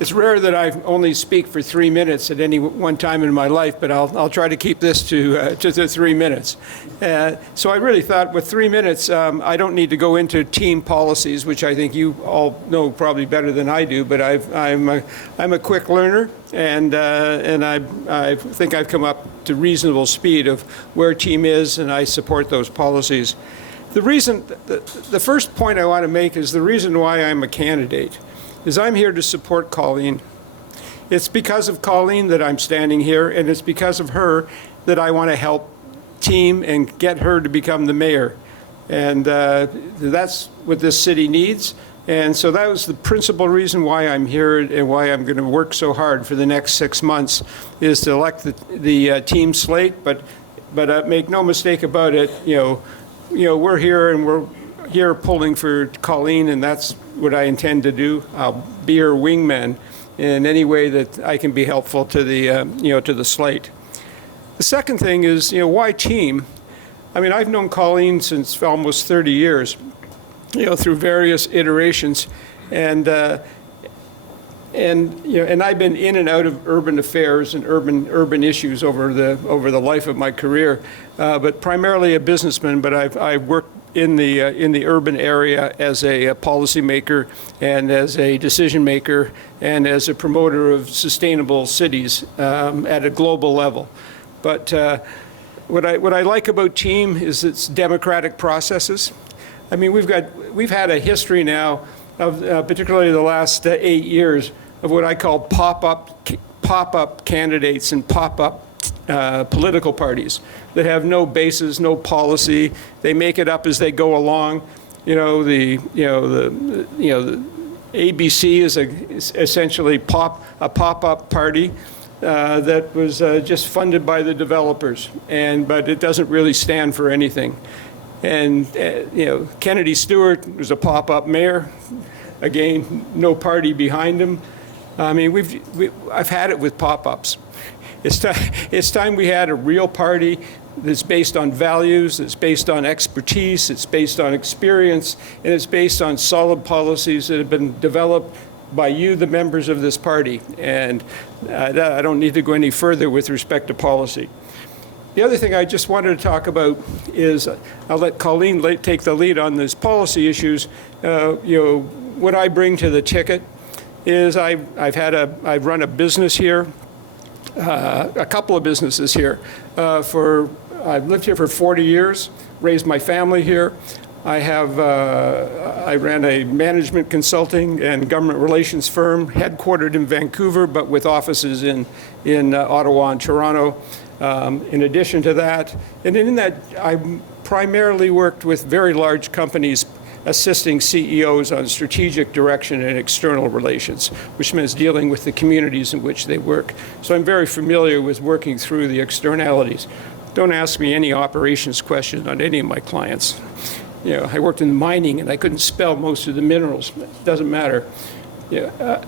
It's rare that I only speak for 3 minutes at any one time in my life, but I'll try to keep this to the 3 minutes. So I really thought with 3 minutes, I don't need to go into team policies, which I think you all know probably better than I do, but I'm a quick learner, and I think I've come up to reasonable speed of where team is, and I support those policies. The first point I want to make is the reason why I'm a candidate is I'm here to support Colleen. It's because of Colleen that I'm standing here, and it's because of her that I want to help team and get her to become the mayor. And that's what this city needs. And so that was the principal reason why I'm here and why I'm going to work so hard for the next 6 months, is to elect the team slate. But make no mistake about it, we're here and we're here pulling for Colleen, and that's what I intend to do. I'll be her wingman in any way that I can be helpful to the slate. The second thing is, why team? I mean, I've known Colleen since almost 30 years, through various iterations, and I've been in and out of urban affairs and urban issues over the life of my career, but primarily a businessman. But I've worked in the urban area as a policymaker and as a decision maker and as a promoter of sustainable cities at a global level. But what I like about team is its democratic processes. I mean, we've had a history now of particularly the last 8 years of what I call pop-up candidates and pop-up political parties that have no basis, no policy. They make it up as they go along. The ABC is essentially a pop-up party that was just funded by the developers, but it doesn't really stand for anything. And Kennedy Stewart was a pop-up mayor. Again, no party behind him. I mean, I've had it with pop-ups. It's time we had a real party that's based on values, that's based on expertise, it's based on experience, and it's based on solid policies that have been developed by you, the members of this party. And I don't need to go any further with respect to policy. The other thing I just wanted to talk about is, I'll let Colleen take the lead on these policy issues. What I bring to the ticket is I've run a business here, a couple of businesses here. I've lived here for 40 years, raised my family here. I ran a management consulting and government relations firm headquartered in Vancouver, but with offices in Ottawa and Toronto. In addition to that, and in that, I primarily worked with very large companies assisting CEOs on strategic direction and external relations, which means dealing with the communities in which they work. So I'm very familiar with working through the externalities. Don't ask me any operations questions on any of my clients. I worked in mining and I couldn't spell most of the minerals. It doesn't matter. The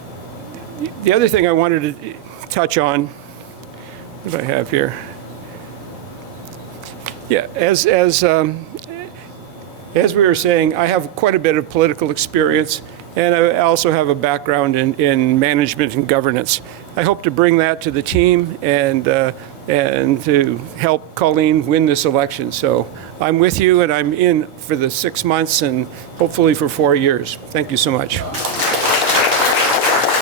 other thing I wanted to touch on, what do I have here? Yeah, as we were saying, I have quite a bit of political experience, and I also have a background in management and governance. I hope to bring that to the team and to help Colleen win this election. So I'm with you, and I'm in for the 6 months and hopefully for 4 years. Thank you so much.